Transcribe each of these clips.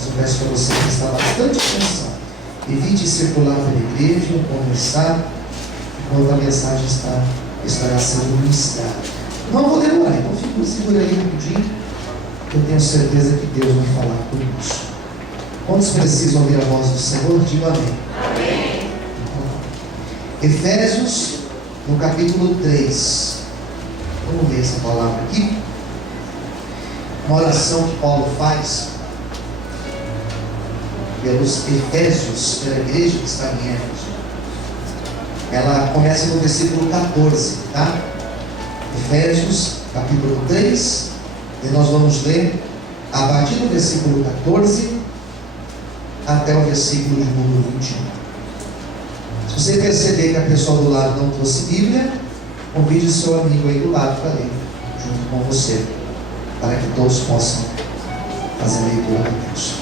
Mas eu peço para você prestar bastante atenção. Evite circular pela igreja, conversar, enquanto a mensagem estará sendo ministrada. Não vou demorar, então segura aí rapidinho. Eu tenho certeza que Deus vai falar conosco. Quantos precisam ouvir a voz do Senhor? Diga amém. Amém. Efésios, no capítulo 3. Vamos ler essa palavra aqui. Uma oração que Paulo faz pelos Efésios, pela igreja que está em Éfeso. Ela começa no versículo 14, tá? Efésios, capítulo 3. E nós vamos ler a partir do versículo 14 até o versículo de número 21. Se você perceber que a pessoa do lado não trouxe Bíblia, convide o seu amigo aí do lado para ler, junto com você, para que todos possam fazer a leitura com Deus.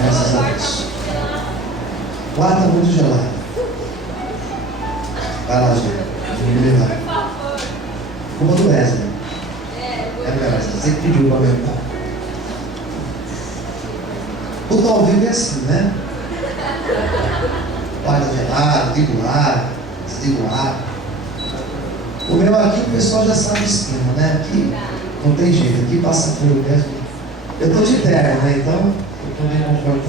Graças a Deus. O ar está muito gelado. Vai lá, gente. Vamos levar. Como do Wesley. Você que pediu para aumentar. O do ao vivo é assim, né? Guarda gelado, liga o ar, desliga o ar. O meu aqui o pessoal já sabe o esquema, né? Aqui não tem jeito, aqui passa frio mesmo. Eu estou de terno, né? Então eu estou bem confortável.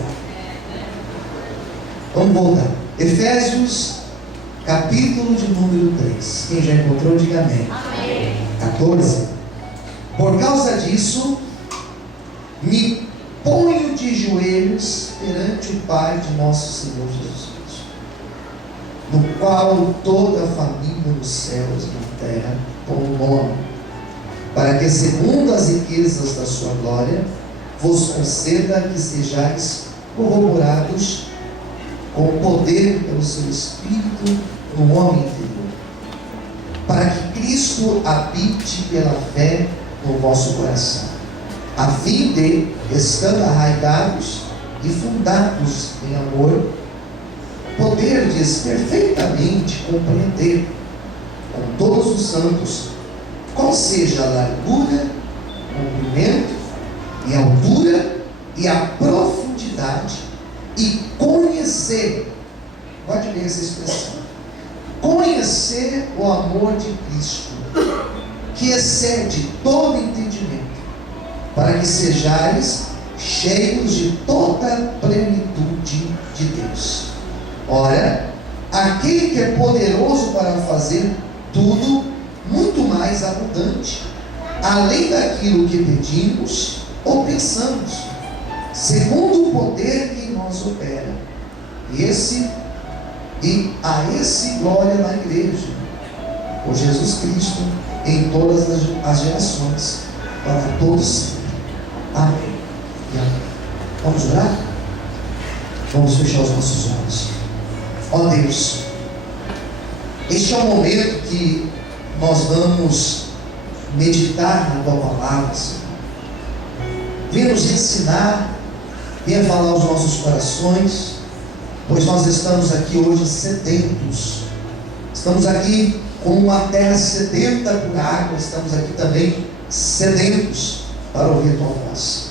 Vamos voltar. Efésios, capítulo de número 3. Quem já encontrou, diga amém. Amém. 14. Por causa disso, me ponho de joelhos perante o Pai de nosso Senhor Jesus Cristo, no qual toda a família nos céus e na terra põe o nome, para que, segundo as riquezas da sua glória, vos conceda que sejais corroborados com o poder pelo seu Espírito no homem interior, para que Cristo habite pela fé no vosso coração, a fim de, estando arraigados e fundados em amor, poderdes perfeitamente compreender com todos os santos qual seja a largura, comprimento e altura e a profundidade, e conhecer, pode ler essa expressão, conhecer o amor de Cristo, que excede todo entendimento, para que sejais cheios de toda a plenitude de Deus. Ora, aquele que é poderoso para fazer tudo muito mais abundante, além daquilo que pedimos ou pensamos, segundo o poder que em nós opera. E a esse glória na igreja, por Jesus Cristo, em todas as gerações, para todos sempre. Amém e amém. Vamos orar? Vamos fechar os nossos olhos. Ó Deus, este é o momento que nós vamos meditar na Tua Palavra, Senhor. Venha nos ensinar, venha falar aos nossos corações, pois nós estamos aqui hoje sedentos. Estamos aqui com uma terra sedenta por água, estamos aqui também sedentos para ouvir Tua voz.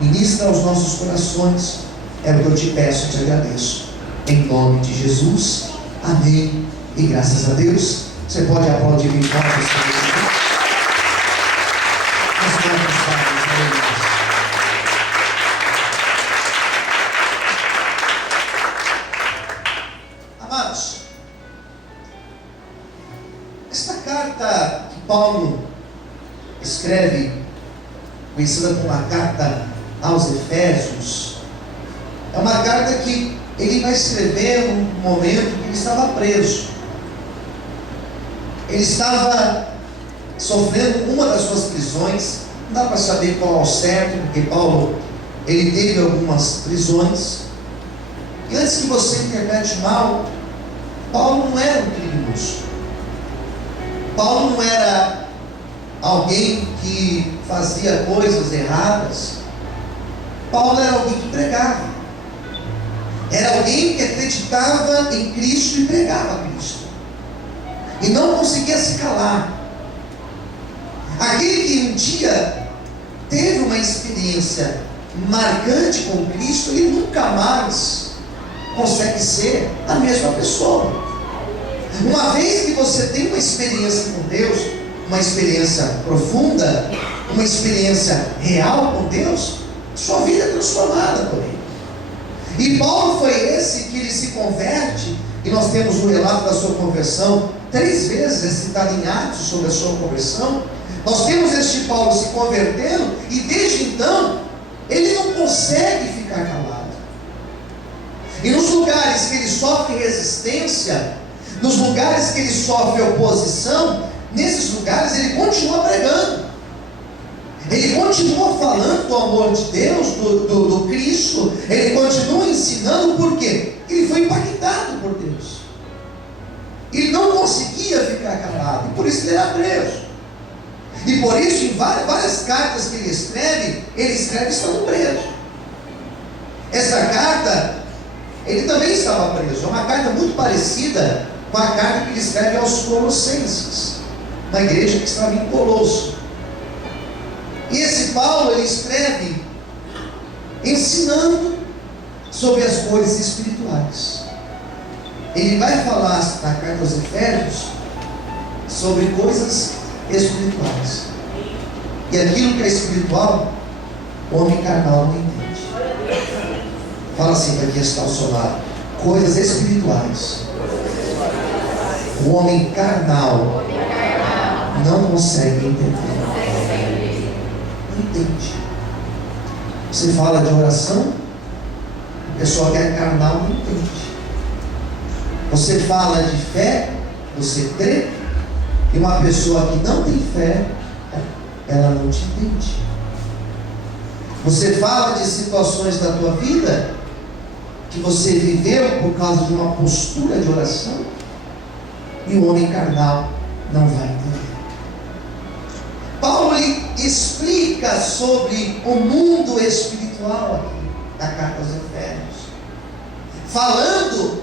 Ministra aos nossos corações, é o que eu te peço e te agradeço. Em nome de Jesus, amém e graças a Deus. Você pode aplaudir bem forte o Senhor. Amados, esta carta que Paulo escreve, conhecida como a carta aos Efésios, é uma carta que ele vai escrever num momento que ele estava preso. Ele estava sofrendo uma das suas prisões. Não dá para saber qual ao certo, porque Paulo, ele teve algumas prisões. E antes que você interprete mal, Paulo não era um criminoso. Paulo não era alguém que fazia coisas erradas. Paulo era alguém que pregava. Era alguém que acreditava em Cristo e pregava Cristo. E não conseguia se calar. Aquele que um dia teve uma experiência marcante com Cristo, ele nunca mais consegue ser a mesma pessoa. Uma vez que você tem uma experiência com Deus, uma experiência profunda, uma experiência real com Deus, sua vida é transformada por Ele. E Paulo foi esse que ele se converte, e nós temos o relato da sua conversão, 3 vezes é citado em Atos sobre a sua conversão. Nós temos este Paulo se convertendo, e desde então, ele não consegue ficar calado. E nos lugares que ele sofre resistência, nos lugares que ele sofre oposição, nesses lugares ele continua pregando. Ele continua falando do amor de Deus, do Cristo. Ele continua ensinando, por quê? Ele foi impactado por Deus. Ele não conseguia ficar calado, e por isso ele era preso. E por isso, em várias cartas que ele escreve estando preso. Essa carta, ele também estava preso. É uma carta muito parecida com a carta que ele escreve aos Colossenses, na igreja que estava em Colosso. E esse Paulo, ele escreve ensinando sobre as coisas espirituais. Ele vai falar na carta aos Efésios sobre coisas espirituais. E aquilo que é espiritual, o homem carnal não entende. Fala assim para quem está ao seu lado: coisas espirituais, o homem carnal não consegue entender. Não entende. Você fala de oração, a pessoa que é carnal não entende. Você fala de fé, você crê, e uma pessoa que não tem fé, ela não te entende. Você fala de situações da tua vida que você viveu por causa de uma postura de oração, e o homem carnal não vai entender. Paulo explica sobre o mundo espiritual aqui, na carta aos Efésios, falando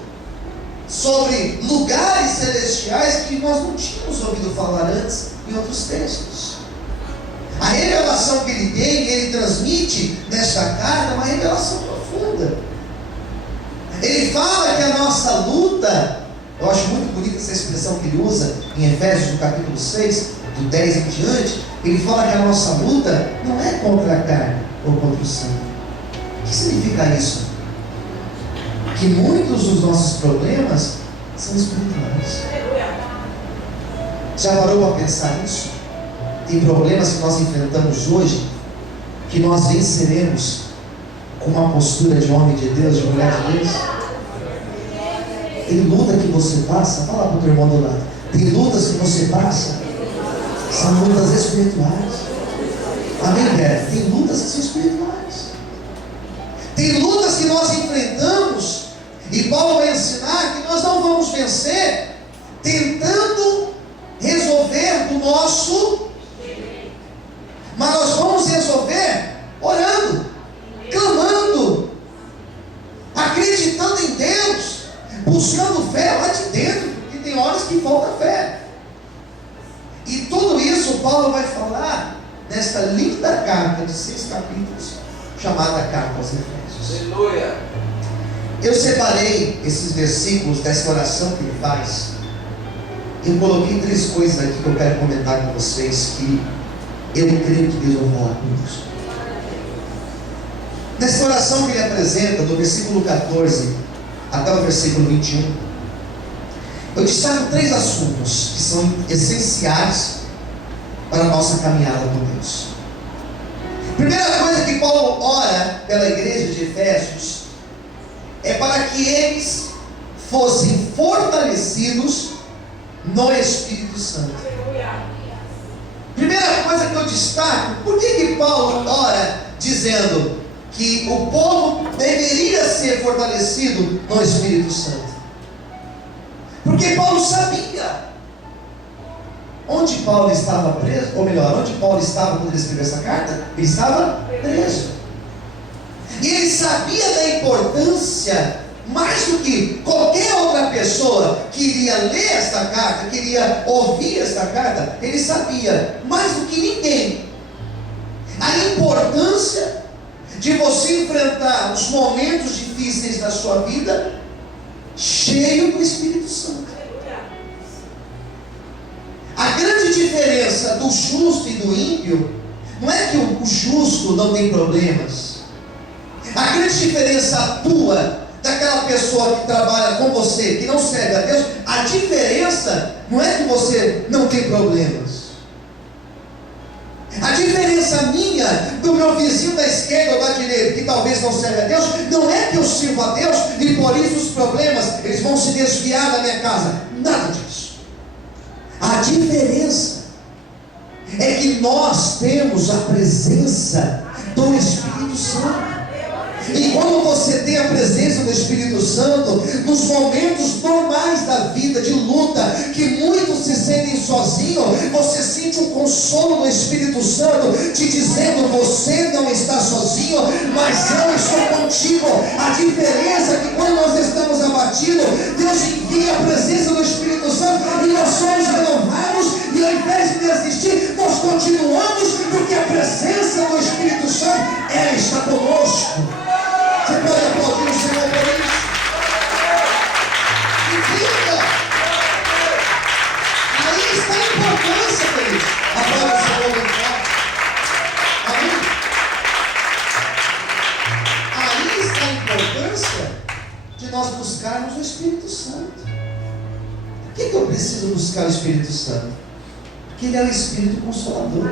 sobre lugares celestiais que nós não tínhamos ouvido falar antes em outros textos. A revelação que ele tem, que ele transmite nesta carta, é uma revelação profunda. Ele fala que a nossa luta, eu acho muito bonita essa expressão que ele usa em Efésios, no capítulo 6, do 10 em diante. Ele fala que a nossa luta não é contra a carne ou contra o sangue. O que significa isso? Que muitos dos nossos problemas são espirituais. Já parou para pensar nisso? Tem problemas que nós enfrentamos hoje que nós venceremos com uma postura de homem de Deus, de mulher de Deus. Tem luta que você passa, fala para o teu irmão do lado, tem lutas que você passa, são lutas espirituais. Amém, Beto? Tem lutas que são espirituais. Tem lutas que nós enfrentamos, e Paulo vai ensinar que nós não vamos vencer tentando resolver do nosso, mas nós vamos resolver orando, clamando, acreditando em Deus, buscando fé lá de dentro, porque tem horas que falta fé. E tudo isso Paulo vai falar nesta linda carta de 6 capítulos, chamada Carta aos Efésios. Aleluia! Eu separei esses versículos dessa oração que ele faz. Eu coloquei 3 coisas aqui que eu quero comentar com vocês, que eu creio que Deus vai falar conosco. Nessa oração que ele apresenta, do versículo 14 até o versículo 21, eu destaco 3 assuntos que são essenciais para a nossa caminhada com Deus. Primeira coisa que Paulo ora pela igreja de Efésios é para que eles fossem fortalecidos no Espírito Santo. Primeira coisa que eu destaco, por que Paulo ora dizendo que o povo deveria ser fortalecido no Espírito Santo? Porque Paulo sabia onde Paulo estava preso, ou melhor, onde Paulo estava quando ele escreveu essa carta. Ele estava preso. E ele sabia da importância, mais do que qualquer outra pessoa que iria ler esta carta, que iria ouvir esta carta, ele sabia, mais do que ninguém, a importância de você enfrentar os momentos difíceis da sua vida cheio do Espírito Santo. A grande diferença do justo e do ímpio não é que o justo não tem problemas. A grande diferença tua, daquela pessoa que trabalha com você, que não serve a Deus, a diferença não é que você não tem problemas. A diferença minha do meu vizinho da esquerda ou da direita, que talvez não serve a Deus, não é que eu sirvo a Deus e por isso os problemas eles vão se desviar da minha casa. Nada disso. A diferença é que nós temos a presença do Espírito Santo. E quando você tem a presença do Espírito Santo, nos momentos normais da vida, de luta, que muitos se sentem sozinhos, você sente um consolo do Espírito Santo, te dizendo: você não está sozinho, mas eu estou contigo. A diferença é que quando nós estamos abatidos, Deus envia a presença do Espírito Santo e nós somos renovados, e ao invés de desistir, nós continuamos, porque a presença do Espírito Santo, ela está conosco. Você pode aplaudir o Senhor por isso? E fica. Aí está a importância, queridos. Aplauda o Senhor bem forte. Amém? Aí está a importância de nós buscarmos o Espírito Santo. Por que eu preciso buscar o Espírito Santo? Porque Ele é o Espírito Consolador.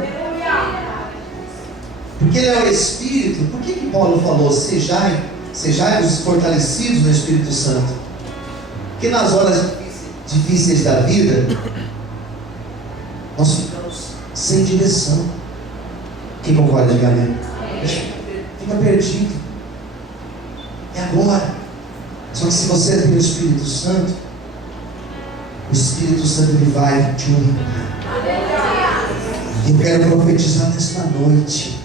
Porque Ele é o Espírito. Por que Paulo falou: sejai os fortalecidos no Espírito Santo? Porque nas horas difíceis da vida, nós ficamos sem direção. Quem concorda, diga amém? Fica perdido. E agora? Só que se você tem o Espírito Santo, o Espírito Santo ele vai te orientar. Eu quero profetizar nesta noite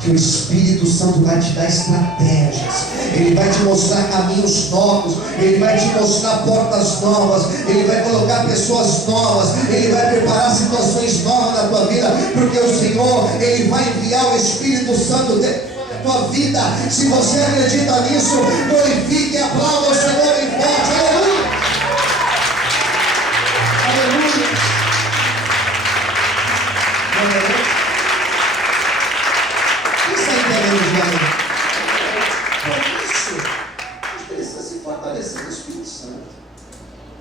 que o Espírito Santo vai te dar estratégias, Ele vai te mostrar caminhos novos, Ele vai te mostrar portas novas, Ele vai colocar pessoas novas, Ele vai preparar situações novas na tua vida, porque o Senhor, Ele vai enviar o Espírito Santo dentro da tua vida. Se você acredita nisso, glorifique e aplauda o Senhor em forte. Aleluia! Aleluia! Aleluia! Por isso, a gente precisa se fortalecer no Espírito Santo.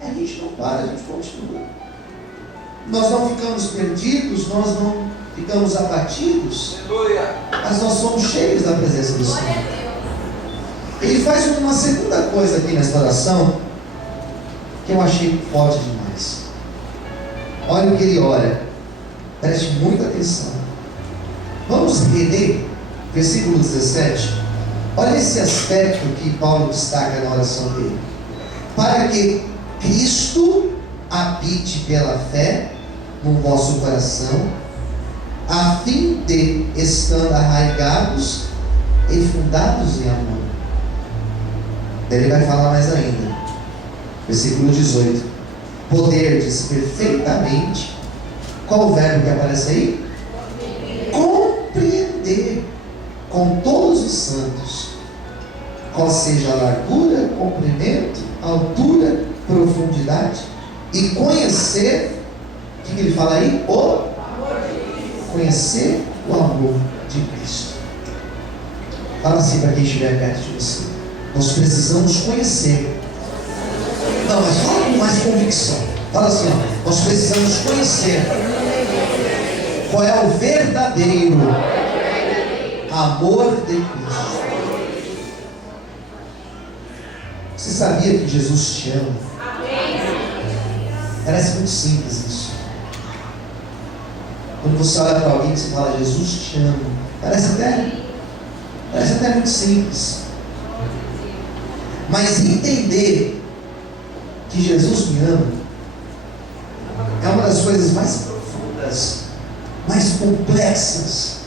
A gente não para, a gente continua. Nós não ficamos perdidos, nós não ficamos abatidos, mas nós somos cheios da presença do Senhor. Ele faz uma segunda coisa aqui nesta oração que eu achei forte demais. Olha o que ele ora, preste muita atenção. Vamos reler versículo 17. Olha esse aspecto que Paulo destaca na oração dele: para que Cristo habite pela fé no vosso coração, a fim de, estando arraigados e fundados em amor. Ele vai falar mais ainda, versículo 18: poderdes perfeitamente, qual o verbo que aparece aí? Compreender com todos os santos qual seja a largura, comprimento, altura, profundidade, e conhecer, o que ele fala aí? Conhecer o amor de Cristo. Fala assim para quem estiver perto de você: nós precisamos conhecer. Não, mas fala com mais convicção. Fala assim, ó, nós precisamos conhecer qual é o verdadeiro amor de Cristo. Você sabia que Jesus te ama? Parece muito simples isso. Quando você olha para alguém e você fala: Jesus te ama, parece até muito simples. Mas entender que Jesus me ama é uma das coisas mais profundas, mais complexas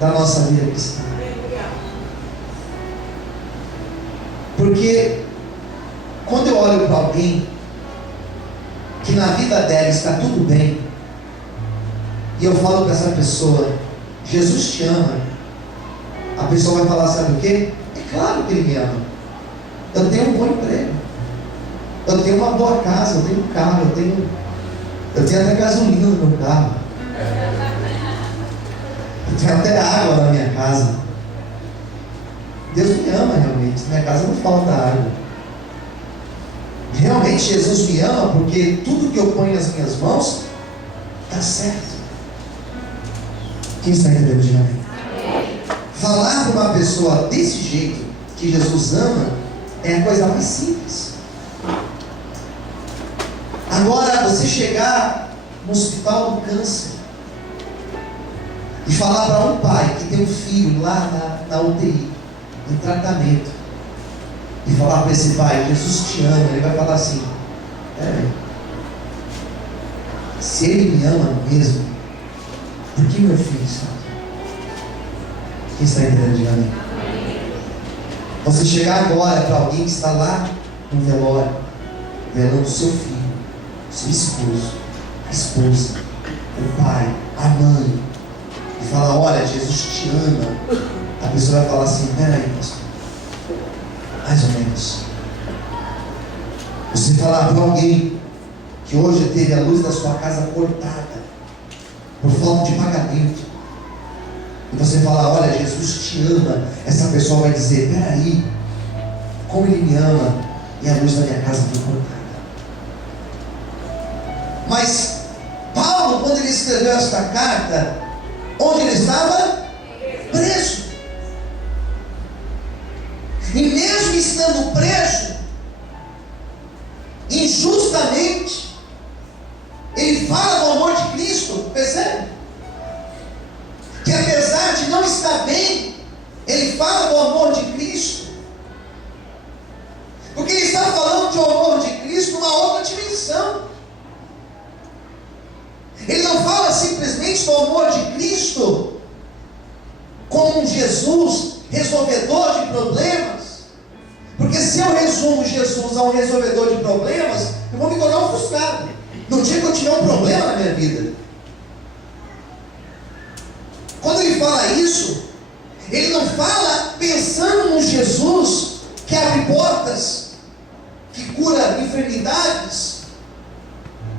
da nossa vida cristã. Porque quando eu olho para alguém que na vida dela está tudo bem, e eu falo para essa pessoa: Jesus te ama, a pessoa vai falar, sabe o quê? É claro que ele me ama. Eu tenho um bom emprego, eu tenho uma boa casa, eu tenho um carro, eu tenho até gasolina no meu carro, eu tenho até água na minha casa. Deus me ama realmente, na minha casa não falta água. Realmente Jesus me ama porque tudo que eu ponho nas minhas mãos está certo. Quem está entendendo de amém? Falar para uma pessoa desse jeito que Jesus ama é a coisa mais simples. Agora, você chegar no hospital do câncer e falar para um pai que tem um filho lá na UTI, em tratamento, e falar para esse pai, Jesus te ama, ele vai falar assim: peraí, se ele me ama mesmo, por que meu filho está? Quem está entendendo, diga amém. Você chegar agora para alguém que está lá no velório, velando seu filho, seu esposo, a esposa, o pai, a mãe, e falar: olha, Jesus te ama. A pessoa vai falar assim: peraí, pastor, mais ou menos. Você falar para alguém que hoje teve a luz da sua casa cortada por falta de pagamento, e você falar: olha, Jesus te ama. Essa pessoa vai dizer: peraí, como ele me ama e a luz da minha casa foi cortada. Mas Paulo, quando ele escreveu esta carta, onde ele estava? Preso. E mesmo estando preso, injustamente, ele fala do amor de Cristo. Percebe? Que apesar de não estar bem, ele fala do amor de Cristo. Porque ele está falando de um amor de Cristo numa outra dimensão. Ele não fala simplesmente do amor de Cristo como um Jesus resolvedor de problemas. Porque se eu resumo Jesus a um resolvedor de problemas, eu vou me tornar um frustrado no dia que eu tiver um problema na minha vida. Quando ele fala isso, ele não fala pensando no Jesus que abre portas, que cura enfermidades.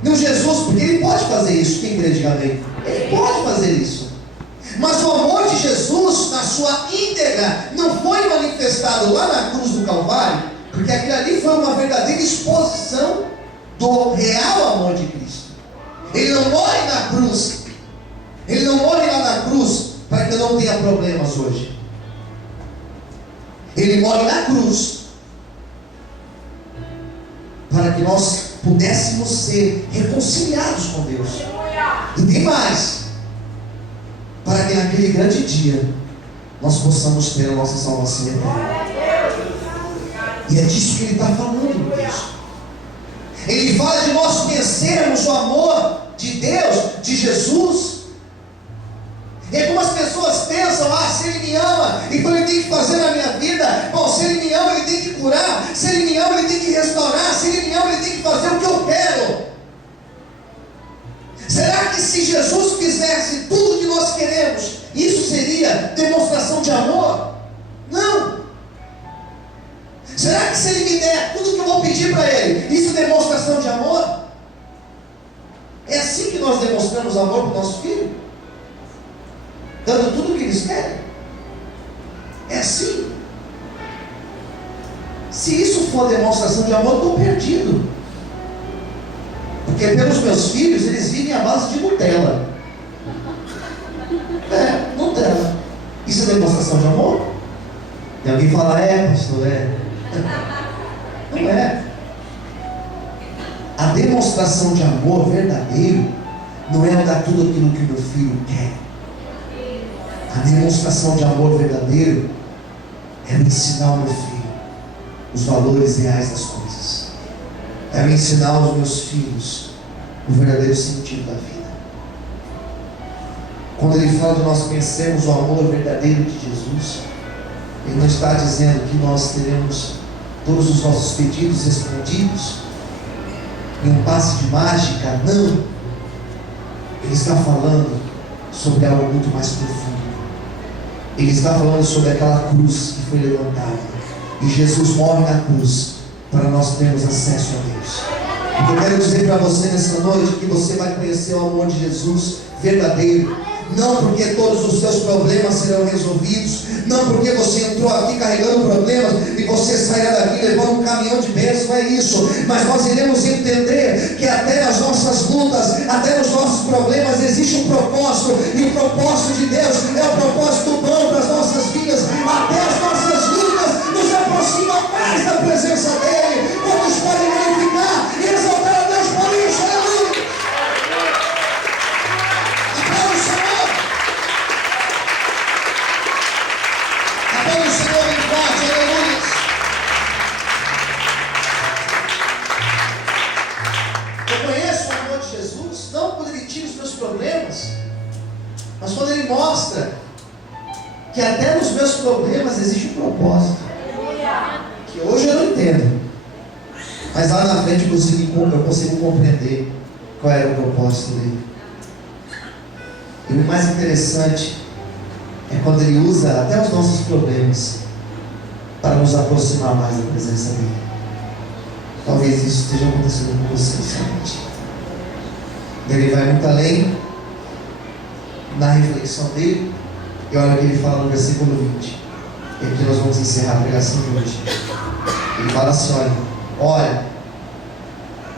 No Jesus, porque ele pode fazer isso. Quem crê, diga amém. Ele pode fazer isso. Mas o amor de Jesus, na sua íntegra, não foi manifestado lá na cruz do Calvário, porque aquilo ali foi uma verdadeira exposição do real amor de Cristo. Ele não morre na cruz. Ele não morre lá na cruz para que eu não tenha problemas hoje. Ele morre na cruz para que nós pudéssemos ser reconciliados com Deus. E tem mais, para que naquele grande dia nós possamos ter a nossa salvação eterna. E é disso que ele está falando, Deus. Ele fala de nós conhecermos o amor de Deus, de Jesus. E algumas pessoas pensam: se ele me ama, então ele tem que fazer na minha vida. Bom, se ele me ama, ele tem que curar. Se ele me ama, ele tem que restaurar. Se ele me ama, ele tem que fazer o que eu quero. Será que se Jesus fizesse tudo o que nós queremos, isso seria demonstração de amor? Não. Será que se ele me der tudo que eu vou pedir para ele, isso é demonstração de amor? É assim que nós demonstramos amor para o nosso filho? Dando tudo o que eles querem? É assim. Se isso for demonstração de amor, eu estou perdido. Porque pelos meus filhos, eles vivem à base de Nutella. Nutella. Isso é demonstração de amor? E alguém fala: pastor, Não é. A demonstração de amor verdadeiro não é dar tudo aquilo que meu filho quer. A demonstração de amor verdadeiro é ensinar ao meu filho os valores reais das coisas. É ensinar aos meus filhos o verdadeiro sentido da vida. Quando ele fala de nós conhecermos o amor verdadeiro de Jesus, ele não está dizendo que nós teremos todos os nossos pedidos respondidos em um passe de mágica. Não. Ele está falando sobre algo muito mais profundo. Ele está falando sobre aquela cruz que foi levantada. E Jesus morre na cruz para nós termos acesso a Deus. Eu quero dizer para você nessa noite que você vai conhecer o amor de Jesus verdadeiro. Não porque todos os seus problemas serão resolvidos, não porque você entrou aqui carregando problemas e você sairá daqui levando um caminhão de bênçãos, não é isso. Mas nós iremos entender que até nas nossas lutas, até nos nossos problemas existe um propósito, e o propósito de Deus é o propósito bom para as nossas vidas. Até as nossas lutas nos aproximam mais da presença dEle. Quantos podem glorificar e exaltar a Deus por isso? Aleluia! Aplauda o Senhor! Aplauda o Senhor em forte, aleluia! Eu conheço o amor de Jesus, não quando Ele tira os meus problemas, mas quando Ele mostra que até nos meus problemas existe um propósito, que hoje eu não entendo, mas lá na frente eu consigo compreender qual era o propósito dele. E o mais interessante é quando Ele usa até os nossos problemas para nos aproximar mais da presença dele. Talvez isso esteja acontecendo com você essa noite. Ele vai muito além na reflexão dele, e olha o que ele fala no versículo 20. E aqui nós vamos encerrar a pregação de hoje. Ele fala assim: olha,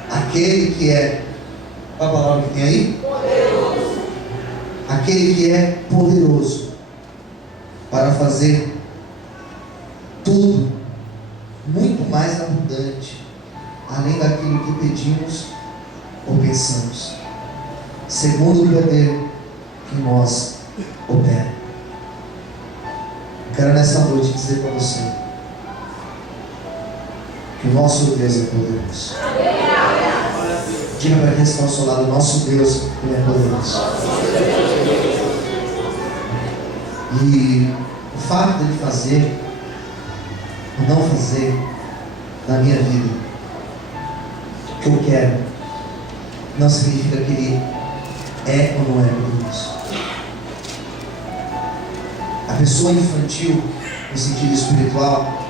aquele que é, qual a palavra que tem aí? Poderoso. Aquele que é poderoso para fazer tudo muito mais abundante, além daquilo que pedimos ou pensamos, segundo o poder que nós opera. Quero nessa noite dizer para você que o nosso Deus é poderoso. Diga para quem está ao seu lado: nosso Deus, Ele é poderoso. E o fato de Ele fazer ou não fazer na minha vida o que eu quero, não significa que Ele é ou não é poderoso. A pessoa infantil, no sentido espiritual,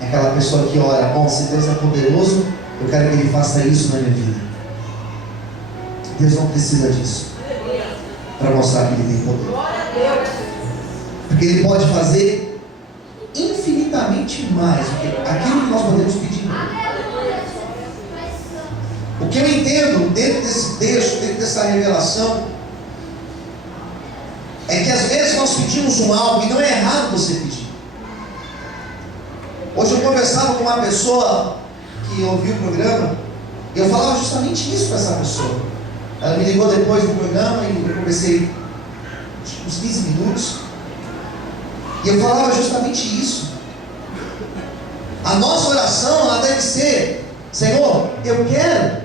é aquela pessoa que ora: bom, se Deus é poderoso, eu quero que Ele faça isso na minha vida. Deus não precisa disso para mostrar que Ele tem poder, porque Ele pode fazer infinitamente mais do que aquilo que nós podemos pedir. O que eu entendo dentro desse texto, dentro dessa revelação, é que às vezes nós pedimos um algo e não é errado você pedir. Hoje eu conversava com uma pessoa que ouviu o programa e eu falava justamente isso para essa pessoa. Ela me ligou depois do programa e eu conversei uns 15 minutos e eu falava justamente isso. A nossa oração, ela deve ser: Senhor, eu quero,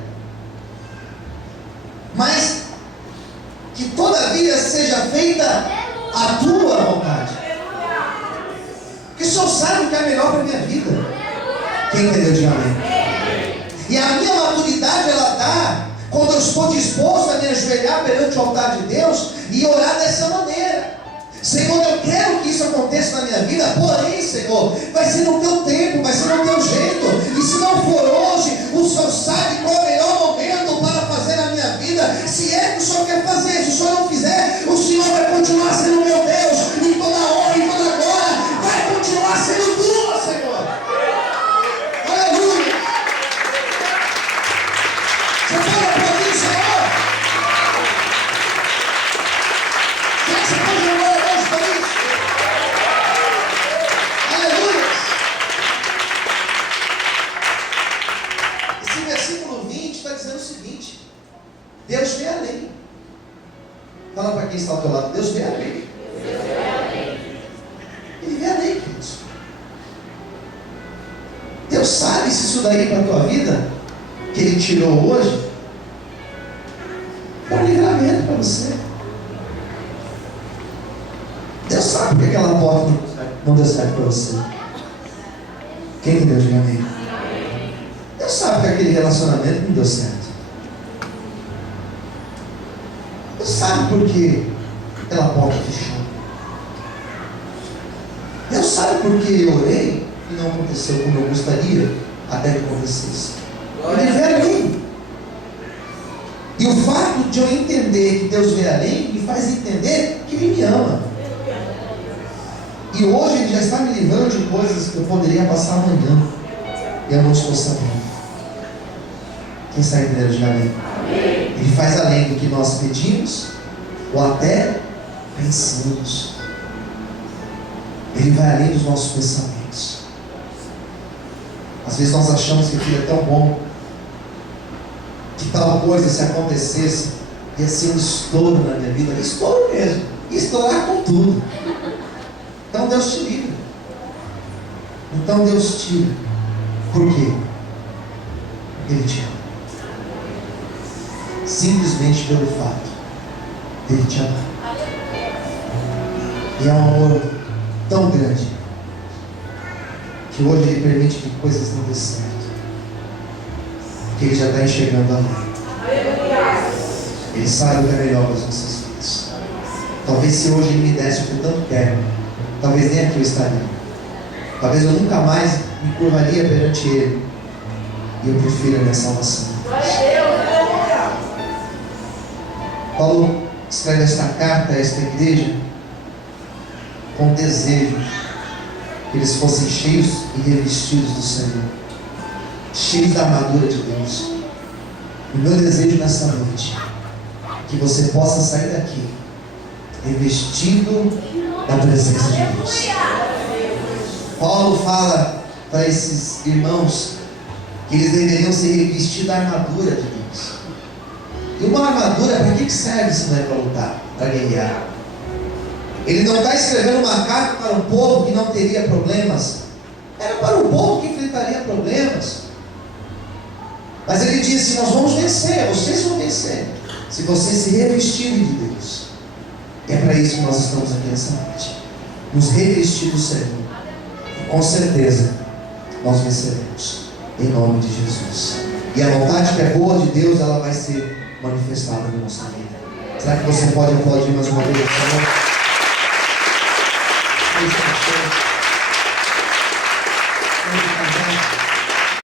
mas que todavia seja feita a tua vontade, porque o Senhor sabe o que é melhor para a minha vida. Quem entendeu, diga amém. E a minha maturidade, ela dá quando eu estou disposto a me ajoelhar perante o altar de Deus e orar dessa maneira: Senhor, eu quero que isso aconteça na minha vida, porém, Senhor, vai ser no teu tempo, vai ser no teu jeito, e se não for hoje, o Senhor sabe qual é o melhor momento para fazer na minha vida. Se é que o Senhor quer fazer, se o Senhor não fizer, o Senhor vai continuar sendo meu Deus, e toda hora e toda agora vai continuar sendo tua, Senhor. Aleluia. Você fala para mim, Senhor? Você pode louvar a Deus por isso? Aleluia. Esse versículo 20 está dizendo o seguinte: Deus vê além. Fala para quem está ao teu lado: Deus vê além. Ele vê além, queridos. Deus sabe se isso daí para a tua vida, que Ele tirou hoje, é um livramento para você. Deus sabe que aquela porta não deu certo para você. Quem entendeu? Diga amém. Deus sabe que aquele relacionamento não deu certo. Deus sabe por que aquela porta fechou. Deus sabe por que eu orei e não aconteceu como eu gostaria até que acontecesse. Ele vê além. E o fato de eu entender que Deus vê além me faz entender que Ele me ama. E hoje Ele já está me livrando de coisas que eu poderia passar amanhã. E eu não estou sabendo. Quem está entendendo de além? Ele faz além do que nós pedimos ou até pensamos. Ele vai além dos nossos pensamentos. Às vezes nós achamos que aquilo é tão bom, que tal coisa, se acontecesse, ia ser um estouro na minha vida. Estouro mesmo. Ia estourar com tudo. Então Deus te livra. Então Deus tira. Por quê? Ele te ama. Simplesmente pelo fato de Ele te amar. E é um amor tão grande que hoje Ele permite que coisas não dêem certo, que Ele já está enxergando a luz. Ele sabe o que é melhor para os nossos filhos. Talvez se hoje Ele me desse o que eu tanto quero, talvez nem aqui eu estaria. Talvez eu nunca mais me curvaria perante Ele. E eu prefiro a minha salvação. Paulo escreve esta carta a esta igreja com desejo que eles fossem cheios e revestidos do Senhor, cheios da armadura de Deus. O meu desejo nessa noite é que você possa sair daqui revestido da presença de Deus. Paulo fala para esses irmãos que eles deveriam ser revestidos da armadura de Deus. E uma armadura, para que serve se não é para lutar, para guerrear? Ele não está escrevendo uma carta para um povo que não teria problemas. Era para um povo que enfrentaria problemas. Mas ele disse: nós vamos vencer, vocês vão vencer, se vocês se revestirem de Deus. E é para isso que nós estamos aqui nessa noite, nos revestir do Senhor. E com certeza nós venceremos, em nome de Jesus. E a vontade que é boa de Deus, ela vai ser manifestada na nossa vida. Será que você pode aplaudir mais uma vez, por favor?